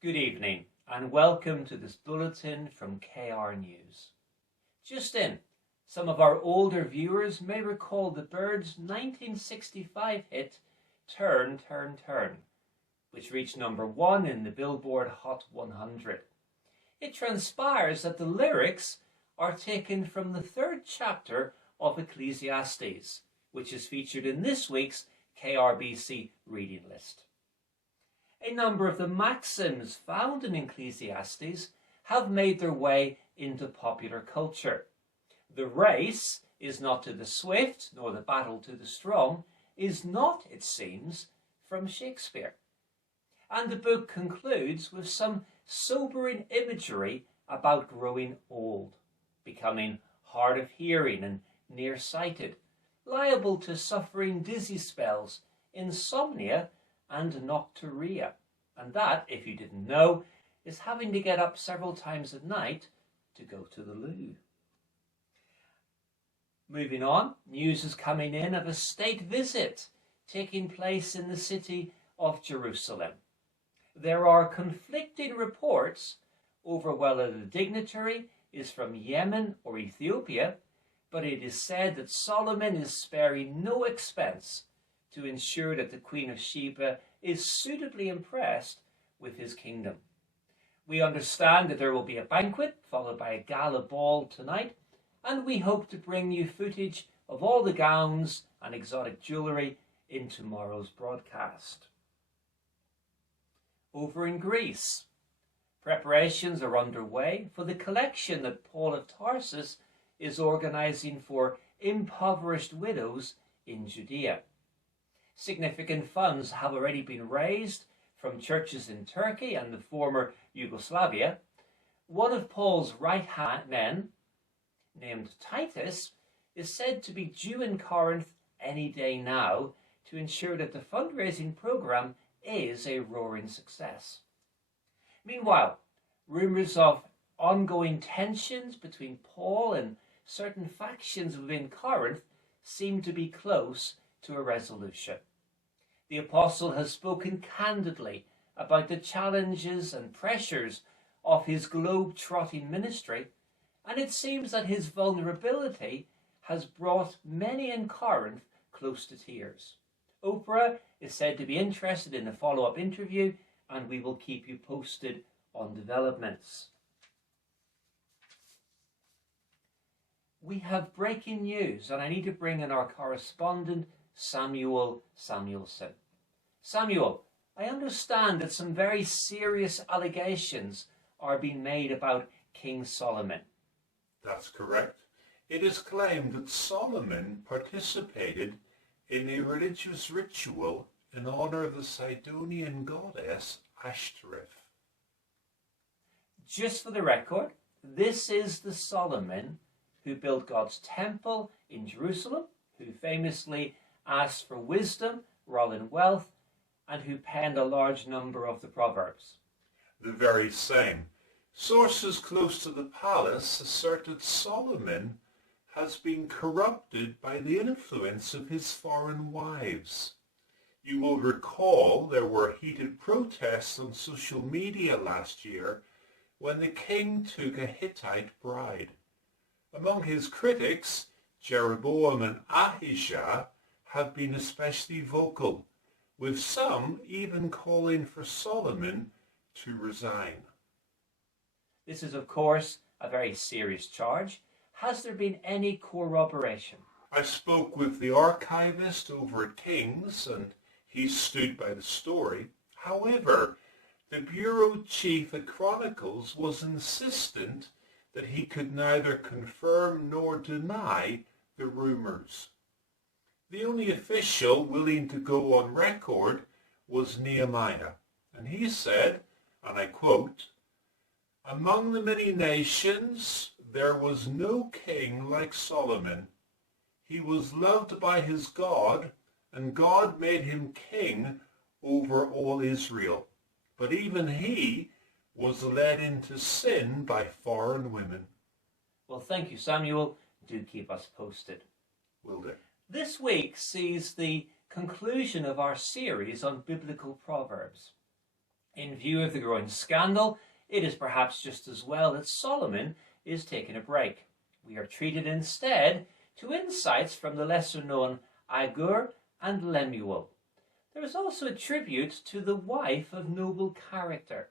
Good evening and welcome to this bulletin from KR News. Just in, some of our older viewers may recall the Byrds' 1965 hit Turn, Turn, Turn, which reached #1 in the Billboard Hot 100. It transpires that the lyrics are taken from the 3rd chapter of Ecclesiastes, which is featured in this week's KRBC reading list. A number of the maxims found in Ecclesiastes have made their way into popular culture. The race is not to the swift, nor the battle to the strong, is not, it seems, from Shakespeare. And the book concludes with some sobering imagery about growing old, becoming hard of hearing and nearsighted, liable to suffering dizzy spells, insomnia, and nocturia, and that, if you didn't know, is having to get up several times a night to go to the loo. Moving on, news is coming in of a state visit taking place in the city of Jerusalem. There are conflicting reports over whether the dignitary is from Yemen or Ethiopia, but it is said that Solomon is sparing no expense to ensure that the Queen of Sheba is suitably impressed with his kingdom. We understand that there will be a banquet followed by a gala ball tonight, and we hope to bring you footage of all the gowns and exotic jewellery in tomorrow's broadcast. Over in Greece, preparations are underway for the collection that Paul of Tarsus is organising for impoverished widows in Judea. Significant funds have already been raised from churches in Turkey and the former Yugoslavia. One of Paul's right-hand men, named Titus, is said to be due in Corinth any day now to ensure that the fundraising programme is a roaring success. Meanwhile, rumours of ongoing tensions between Paul and certain factions within Corinth seem to be close to a resolution. The apostle has spoken candidly about the challenges and pressures of his globe-trotting ministry, and it seems that his vulnerability has brought many in Corinth close to tears. Oprah is said to be interested in a follow-up interview, and we will keep you posted on developments. We have breaking news, and I need to bring in our correspondent, Samuel Samuelson. Samuel, I understand that some very serious allegations are being made about King Solomon. That's correct. It is claimed that Solomon participated in a religious ritual in honor of the Sidonian goddess Ashtoreth. Just for the record, this is the Solomon who built God's temple in Jerusalem, who famously asked for wisdom rather than wealth, and who penned a large number of the Proverbs. The very same. Sources close to the palace assert that Solomon has been corrupted by the influence of his foreign wives. You will recall there were heated protests on social media last year when the king took a Hittite bride. Among his critics, Jeroboam and Ahijah have been especially vocal, with some even calling for Solomon to resign. This is, of course, a very serious charge. Has there been any corroboration? I spoke with the archivist over at King's, and he stood by the story. However, the bureau chief at Chronicles was insistent that he could neither confirm nor deny the rumours. The only official willing to go on record was Nehemiah, and he said, and I quote, "Among the many nations there was no king like Solomon. He was loved by his God, and God made him king over all Israel. But even he was led into sin by foreign women." Well, thank you, Samuel. Do keep us posted. Will do. This week sees the conclusion of our series on biblical proverbs. In view of the growing scandal, it is perhaps just as well that Solomon is taking a break. We are treated instead to insights from the lesser-known Agur and Lemuel. There is also a tribute to the wife of noble character.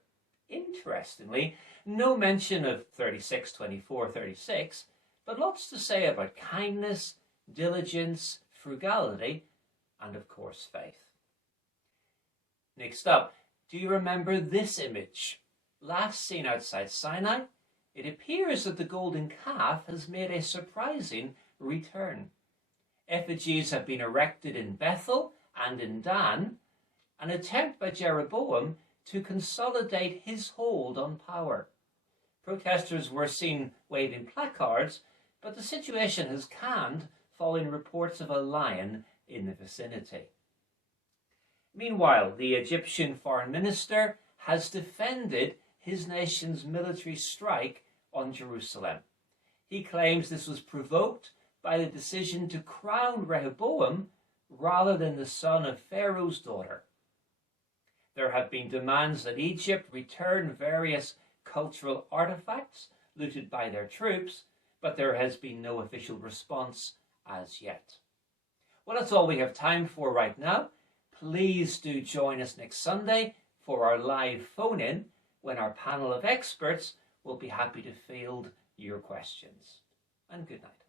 Interestingly, no mention of 36, 24, 36, but lots to say about kindness, diligence, frugality, and of course faith. Next up, do you remember this image? Last seen outside Sinai, it appears that the golden calf has made a surprising return. Effigies have been erected in Bethel and in Dan, an attempt by Jeroboam to consolidate his hold on power. Protesters were seen waving placards, but the situation has calmed following reports of a lion in the vicinity. Meanwhile, the Egyptian foreign minister has defended his nation's military strike on Jerusalem. He claims this was provoked by the decision to crown Rehoboam rather than the son of Pharaoh's daughter. There have been demands that Egypt return various cultural artifacts looted by their troops, but there has been no official response as yet. Well, that's all we have time for right now. Please do join us next Sunday for our live phone-in, when our panel of experts will be happy to field your questions. And good night.